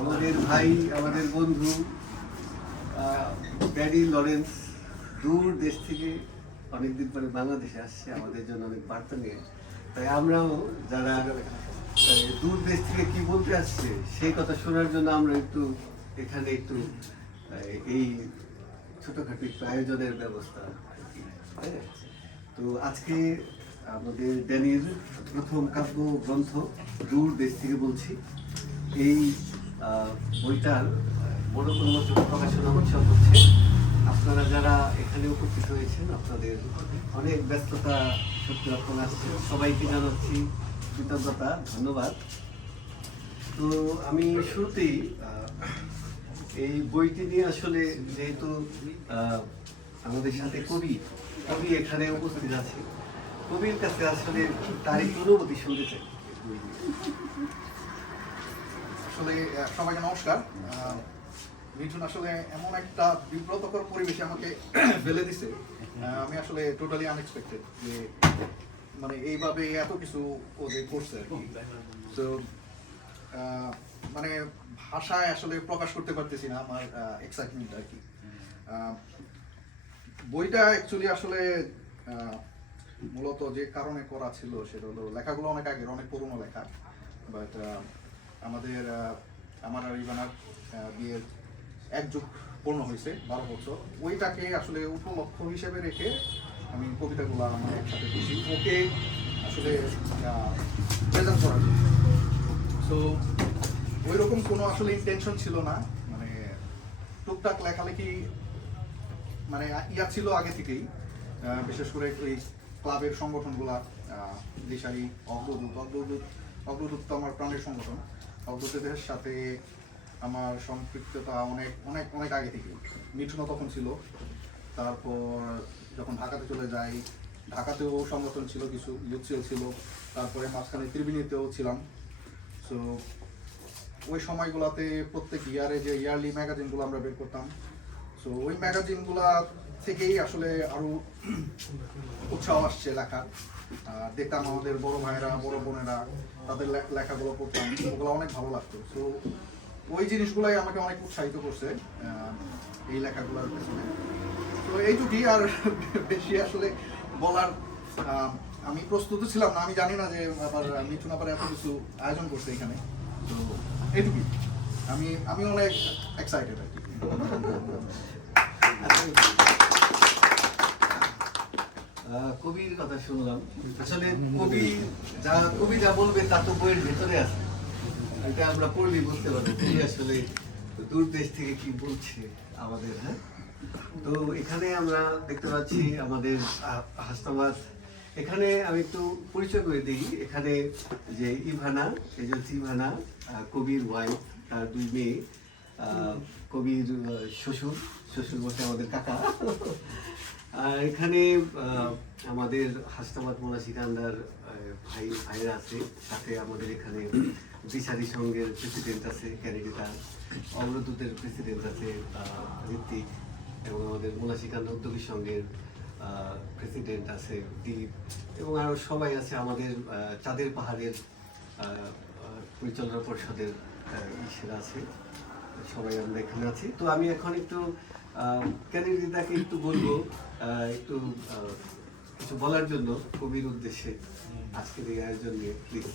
আমাদের ভাই, আমাদের বন্ধু ড্যাডি লরেন্স দূর দেশ থেকে অনেকদিন পরে বাংলাদেশে আসছে আমাদের জন্য অনেক বার্তা নিয়ে। তাই আমরাও যারা দূর দেশ থেকে কি বলতে আসছে সেই কথা শোনার জন্য আমরা একটু এখানে একটু এই ছোটখাটো একটু আয়োজনের ব্যবস্থা। তো আজকে আমাদের ড্যানির প্রথম কাব্য গ্রন্থ দূর দেশ থেকে বলছি, এই বইটার বড় কোনো প্রকাশনা উৎসব হচ্ছে। আপনারা যারা এখানে উপস্থিত হয়েছেন আপনাদের অনেক ব্যস্ততা সত্যি আপনারা আসছেন, সবাইকে জানাচ্ছি কৃতজ্ঞতা, ধন্যবাদ। তো আমি শুরুতেই এই বইটি নিয়ে আসলে যেহেতু আমাদের সাথে কবি এখানে উপস্থিত আছে, কবির কাছে আসলে তার একটু অনুভূতি শুনতে চাই। আসলে সবাইকে নমস্কার। মিঠুন আসলে এমন একটা বিব্রতকর পরিবেশে আমাকে ফেলে দিছে, আমি আসলে টোটালি আনএক্সপেক্টেড যে মানে এইভাবে এত কিছু ওদের করছে আর কি। তো মানে ভাষায় আসলে প্রকাশ করতে পারতেছি না আমার এক্সাইটমেন্ট আর কি। বইটা অ্যাকচুয়ালি আসলে মূলত যে কারণে করা ছিল সেটা হলো লেখাগুলো অনেক আগের, অনেক পুরনো লেখা। বাট আমাদের আমার আর ইভানার বিয়ের 1 যুগ পূর্ণ হয়েছে, 12 বছর। ওইটাকে আসলে উপলক্ষ হিসেবে রেখে আমি কবিতাগুলো আমার একসাথে করছি ওকে আসলে প্রেজেন্ট করার জন্য। সো ওই রকম কোনো আসলে ইন্টেনশন ছিল না, মানে টুকটাক লেখালেখি মানে ইয়া ছিল আগে থেকেই। বিশেষ করে ওই ক্লাবের সংগঠনগুলা, দিশারি, অগ্রদূত তো আমার প্রাণের সংগঠন। অগ্রদূতের সাথে আমার সম্পৃক্ততা অনেক অনেক অনেক আগে থেকে। মিঠুনও তখন ছিল। তারপর যখন ঢাকাতে চলে যাই, ঢাকাতেও সংগঠন ছিল কিছু, ইউথসেল ছিল। তারপরে মাঝখানে ত্রিবেণীতেও ছিলাম। সো ওই সময়গুলোতে প্রত্যেক ইয়ারে যে ইয়ারলি ম্যাগাজিনগুলো আমরা বের করতাম, সো ওই ম্যাগাজিনগুলা থেকেই আসলে আরও উৎসাহ আসছে লেখার। দেখতাম আমাদের বড় ভাইয়েরা, বড় বোনেরা তাদের লেখাগুলো পড়তাম, ওগুলো অনেক ভালো লাগতো। সো ওই জিনিসগুলাই আমাকে অনেক উৎসাহিত করছে এই লেখাগুলোর পেছনে। তো এইটুকুই, আর বেশি আসলে বলার আমি প্রস্তুত ছিলাম না। আমি জানি না যে আবার মিঠুন আবার এত কিছু আয়োজন করছে এখানে। তো এইটুকুই, আমি অনেক এক্সাইটেড আর কি। কবির কথা শুনলাম, আসলে কবি যা বলবে তা তো বইয়ের ভেতরে আছে, এটা আমরা পড়লে বুঝতে পারবো কবি আসলে দূর দেশ থেকে কি বলছে আমাদের। হ্যাঁ, তো এখানে আমরা দেখতে পাচ্ছি আমাদের হাসনাবাদ। এখানে আমি একটু পরিচয় করে দিই, এখানে যে ইভানা, এই যে ইভানা কবির ওয়াইফ, তার 2 মেয়ে, কবির শ্বশুর বসে আমাদের কাকা। আর এখানে আমাদের হাসনাবাদ মোনা সিকান্দার ভাইরা আছে, সাথে আমাদের এখানে দিশারি সংঘের প্রেসিডেন্ট আছে ক্যানেডিটা, অগ্রদূতের প্রেসিডেন্ট আছে ঋত্বিক, এবং আমাদের মোনা সিকান্দার উদ্যোগী সংঘের প্রেসিডেন্ট আছে দীপ, এবং আরও সবাই আছে। আমাদের চাঁদের পাহাড়ের পরিচালনা পরিষদের ইসেরা আছে, সবাই আমরা এখানে আছি। তো আমি এখন একটু ক্যানেডিটাকে একটু বলবো একটু কিছু বলার জন্য কবির উদ্দেশ্যে আজকের এই আয়োজন নিয়ে। প্লিজ।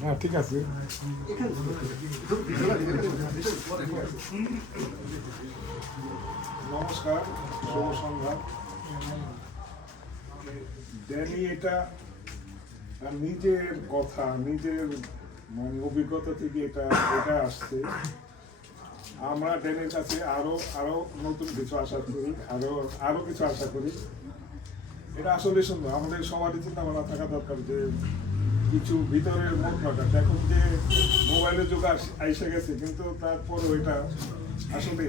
হ্যাঁ, ঠিক আছে। নমস্কার, শুভ সন্ধ্যা। ড্যানি এটা নিজের কথা, নিজের অভিজ্ঞতা থেকে এটা আসছে। আমরা ড্যানির কাছে আরো নতুন কিছু আশা করি, আরো কিছু আশা করি। এটা আসলে সুন্দর। আমাদের সবারই চিন্তা ভাবনা থাকা দরকার যে কিছু ভিতরের মতটা, এখন যে মোবাইলের যুগ আইসে গেছে, কিন্তু তারপরও এটা আসলে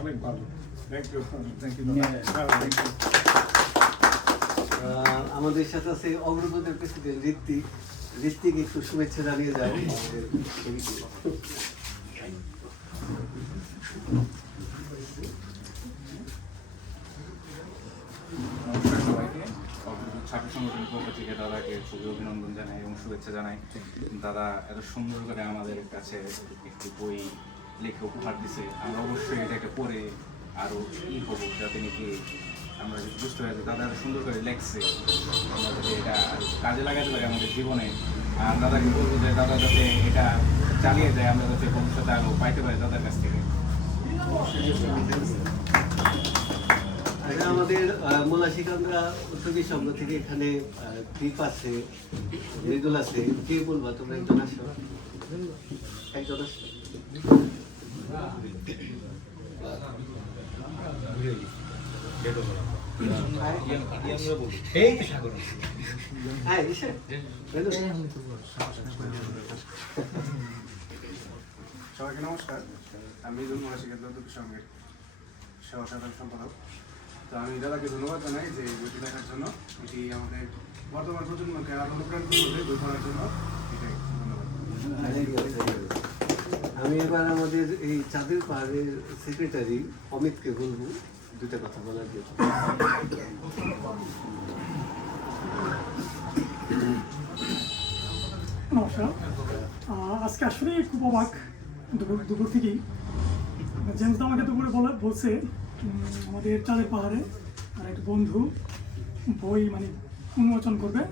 অনেক ভালো। Thank you. আমাদের সাথে আছে অগ্রদূতের প্রেসিডেন্ট ঋত্বিক, একটু শুভেচ্ছা জানিয়ে যায় আমাদের কবিকে। নমস্কার সবাইকে। অগ্রদূত ছাত্র সংগঠনের পক্ষ থেকে দাদাকে খুবই অভিনন্দন জানাই এবং শুভেচ্ছা জানাই। দাদা এত সুন্দর করে আমাদের কাছে একটি বই লিখে উপহার দিছে, আমরা অবশ্যই এটাকে পড়ে আরও হবো, যাতে নাকি আমরা যদি বুঝতে পারি যে দাদা এত সুন্দর করে লেখছে, আমরা যাতে এটা কাজে লাগাতে পারি আমাদের জীবনে। আর দাদাকে বলবো যে দাদা যাতে এটা চালিয়ে যায়, আমরা যাতে ভবিষ্যতে আরও পাইতে পারি দাদার কাছ থেকে। এটা আমাদের মোলাশিকান্দ্রা উদ্যোগী সংঘ থেকে এখানে দীপ আছে, মৃদুল আছে, কে বলবা তোমরা একজন আসো, একজন আসো। হ্যাঁ ইসে সবাইকে নমস্কার। আমি মোলাশিকান্দ্রা উদ্যোগী সংঘের সাধারণ সম্পাদক। তো আমি দাদাকে ধন্যবাদ জানাই যে বইটি লেখার জন্য। এটি আমাদের বর্তমান প্রজন্মকে আরো অনুপ্রাণিত করবে বই পড়ার জন্য। এটাই ধন্যবাদ। আমি এবার আমাদের এই চাঁদের পাহাড়ের সেক্রেটারি অমিতকে বলবো দুটা কথা বলার জন্য। নমস্কার। আজকে আসলে খুব অবাক দুপুর থেকেই জেমস আমাকে দুপুরে বলছে আমাদের চাঁদের পাহাড়ে আর একটা বন্ধু বই মানে উন্মোচন করবে,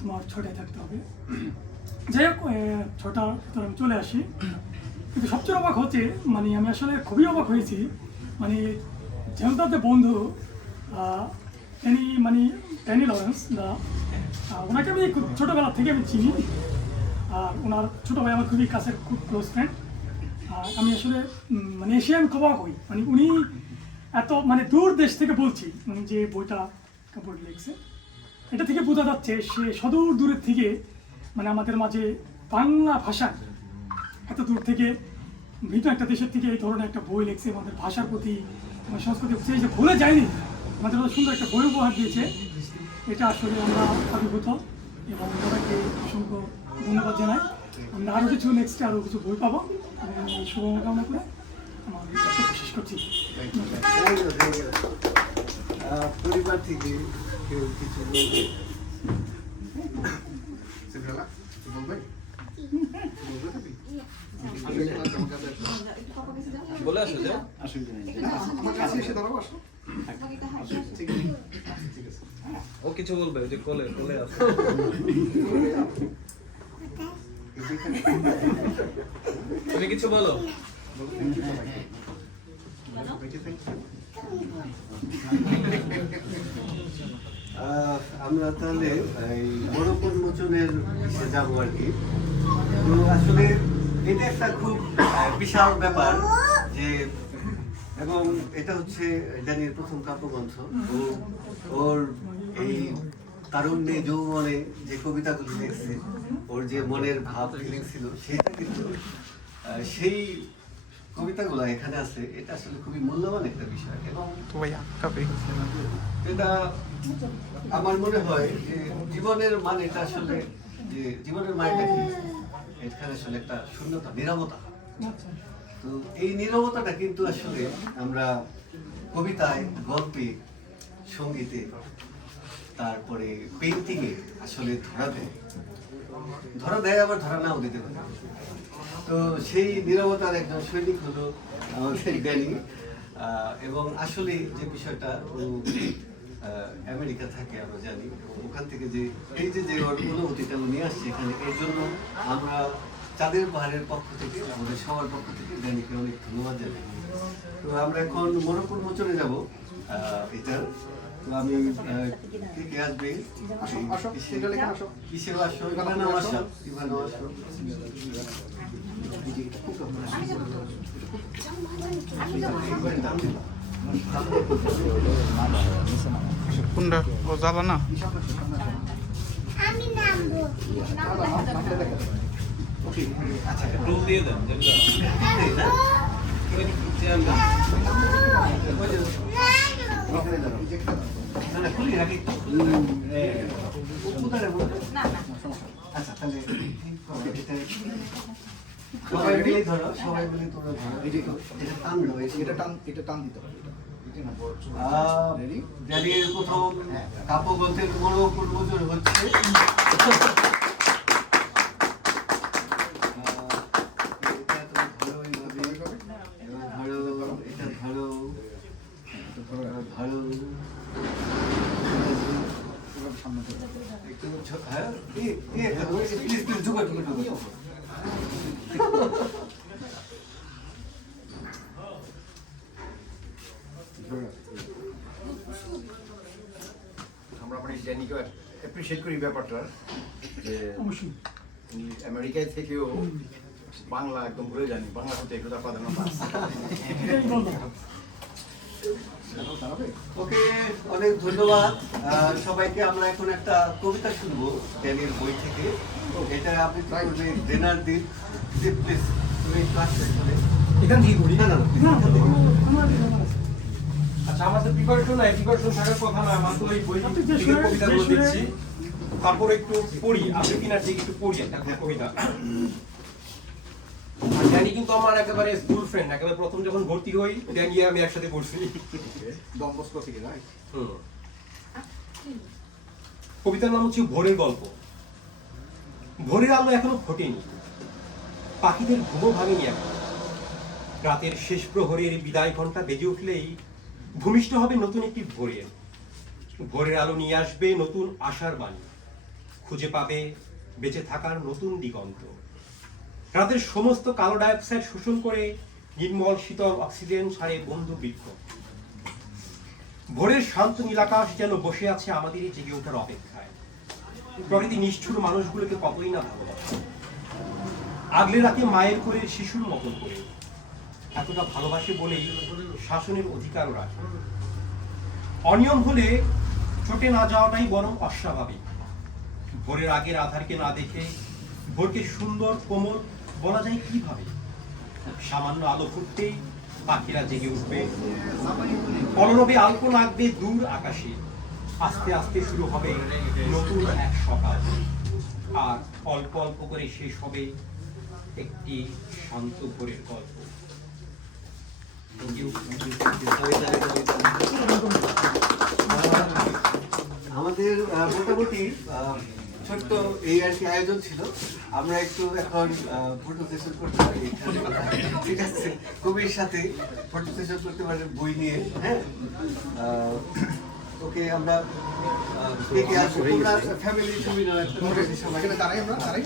তোমার 6টায় থাকতে হবে। যাই হোক 6টার ভিতরে আমি চলে আসি, কিন্তু সবচেয়ে অবাক হচ্ছে মানে আমি আসলে খুবই অবাক হয়েছি মানে জেমসদার যে বন্ধু ট্যানি লরেন্স দা, ওনাকে আমি খুব ছোটোবেলা থেকে আমি চিনি। আর ওনার ছোটো ভাই আমার খুবই কাছের খুব ক্লোজ ফ্রেন্ড। আমি আসলে মানে এসে আমি খুব অবাক হই, মানে উনি এত মানে দূর দেশ থেকে বলছি উনি যে বইটা বই লিখছে, এটা থেকে বোঝা যাচ্ছে সে সদূর দূরের থেকে মানে আমাদের মাঝে বাংলা ভাষা এত দূর থেকে ভিন্ন একটা দেশের থেকে এই ধরনের একটা বই লিখছে, আমাদের ভাষার প্রতি সংস্কৃতির প্রতি যে ভুলে যায়নি, আমাদের মতো সুন্দর একটা বই উপহার দিয়েছে। এটা আসলে আমরা অভিভূত এবং সবাইকে অসংখ্য ধন্যবাদ জানাই। আমরা আরও কিছু নেক্সটে আরও কিছু বই পাবো এবং এই শুভকামনা করে আমার শেষ করছি। পরিবার থেকে কেউ কিছু বলবে? সিন্ড্রেলা কিছু বলবে? বলে আসো যে আমার কাছে এসে দাঁড়াবো, আসো। ঠিক আছে। ও কিছু বলবে, ওই যে কোলে কোলে আসো। তুমি কিছু বলো। আমরা তাহলে এই বরফ উন্মোচনের ইসে যাবো আর কি। তো আসলে এটা একটা খুব বিশাল ব্যাপার যে, এবং এটা হচ্ছে ড্যানির প্রথম কাব্যগ্রন্থ। ওর এই তারুণ্যে যৌবনে যে কবিতাগুলো লিখছে, ওর যে মনের ভাব ফিলিং ছিল সেটা কিন্তু সেই কবিতাগুলো এখানে আছে। এটা আসলে খুবই মূল্যবান একটা বিষয় এবং এটা আমার মনে হয় যে জীবনের মানেটা আসলে যে জীবনের মানেটা কি, এখানে আসলে একটা শূন্যতা, নীরবতা। তো এই নীরবতাটা কিন্তু আসলে আমরা কবিতায়, গল্পে, সঙ্গীতে, তারপরে পেইন্টিংয়ে আসলে ধরা দেয় আবার ধরা নাও দিতে পারে। তো সেই নীরবতার একজন সৈনিক হলো আমাদের ড্যানি। এবং আসলে যে বিষয়টা ও আমেরিকা থাকে আমরা জানি, ওখান থেকে যে এই যে ওর অনুভূতিটা ও নিয়ে আসছে এখানে, এর জন্য আমরা চাঁদের পাহাড়ের পক্ষ থেকে, আমাদের সবার পক্ষ থেকে ড্যানিকে অনেক ধন্যবাদ জানাই। তো আমরা এখন বরফ উন্মোচনে যাব এটা। তো আমি কে আসবে? আসো, সিন্ড্রেলা এখানে আসো। কিসেও আসো, ইভানও আসো, ইভানও আসো। কোনটা ও জ্বালা না আমি নামবো আচ্ছা রুম দিয়ে দেন যেগুলো খুলি রাখি। আচ্ছা তাহলে সবাই মিলে ধরো, সবাই মিলে তোমরা ধরো। এটা টান দাও, এটা টান দিতে হবে। ড্যানির প্রথম কাব্যগ্রন্থের বড় উন্মোচন হচ্ছে। আমরা মানে ড্যানিকে অ্যাপ্রিসিয়েট করি ব্যাপারটা যে অবশ্যই উনি আমেরিকায় থেকেও বাংলা একদম ভুলে যাননি, বাংলা হতে একটু প্রাধান্য পান। এটাই বলবো। ওকে, অনেক ধন্যবাদ সবাইকে। আমরা এখন একটা কবিতা শুনবো ড্যানির বই থেকে। এটা আপনি ডিনার দিন প্লিজ, তুমি ক্লাস শেষ করে এখান থেকে বলি। না না না, না, আমার জানা আছে। আচ্ছা, আমাদের প্রিপারেশন থাকার কথা না, আমার তো এই বই আপনি যে থেকে শুনে- কবিতাগুলো যে শুনে- দেখছি, তারপরে একটু পড়ি, আপনি কিনার দিকে একটু পড়ি একটা কবিতা। আর ড্যানি কিন্তু আমার একেবারে স্কুল ফ্রেন্ড, একেবারে প্রথম যখন ভর্তি হই ড্যানি আমি একসাথে পড়ছি। ডন বস্কো থেকে, রাইট? কবিতার নাম হচ্ছে ভোরের গল্প। ভোরের আলো এখনো ফোটেনি, পাখিদের ঘুমও ভাঙেনি এখন। রাতের শেষ প্রহরের বিদায় ঘন্টা বেজে উঠলেই ভূমিষ্ঠ হবে নতুন একটি ভোরের। ভোরের আলো নিয়ে আসবে নতুন আশার বাণী, খুঁজে পাবে বেঁচে থাকার নতুন দিগন্ত। রাতের সমস্ত কালো ডাইঅক্সাইড শোষণ করে নির্মল শীতল অক্সিজেন ছাড়ে বন্ধু বৃক্ষ। ভোরের শান্ত নীলাকাশ যেন বসে আছে আমাদের এই জেগে ওঠার অপেক্ষায়। প্রকৃতি নিষ্ঠুর মানুষগুলোকে কতই না ভালোবাসে, আগলে রাখে মায়ের করে শিশুর মতন করে। এতটা ভালোবাসে বলেই শাসনের অধিকারও রাখে। অনিয়ম হলে চটে না যাওয়াটাই বরং অস্বাভাবিক। ভোরের আগের আধারকে না দেখে ভোরকে সুন্দর কোমল বলা যায় কিভাবে? সামান্য আলো ফুটতেই পাখিরা জেগে উঠবে, কলরবে আলপনা আঁকবে দূর আকাশে। আস্তে আস্তে শুরু হবে নতুন এক সকাল, আর অল্প অল্প করে শেষ হবে একটি শান্ত ভোরের গল্প। আমাদের মোটামুটি ছোট্ট এই আর কি আয়োজন ছিল। আমরা একটু এখন ফটো সেশন করতে পারি এখানে। ঠিক আছে, কবির সাথে ফটো সেশন করতে পারি বই নিয়ে। হ্যাঁ, ওকে, আমরা কে কে আসবো? তোমরা ফ্যামিলি ছবি নাও একটা, সবাই এখানে দাঁড়াই আমরা, দাঁড়াই।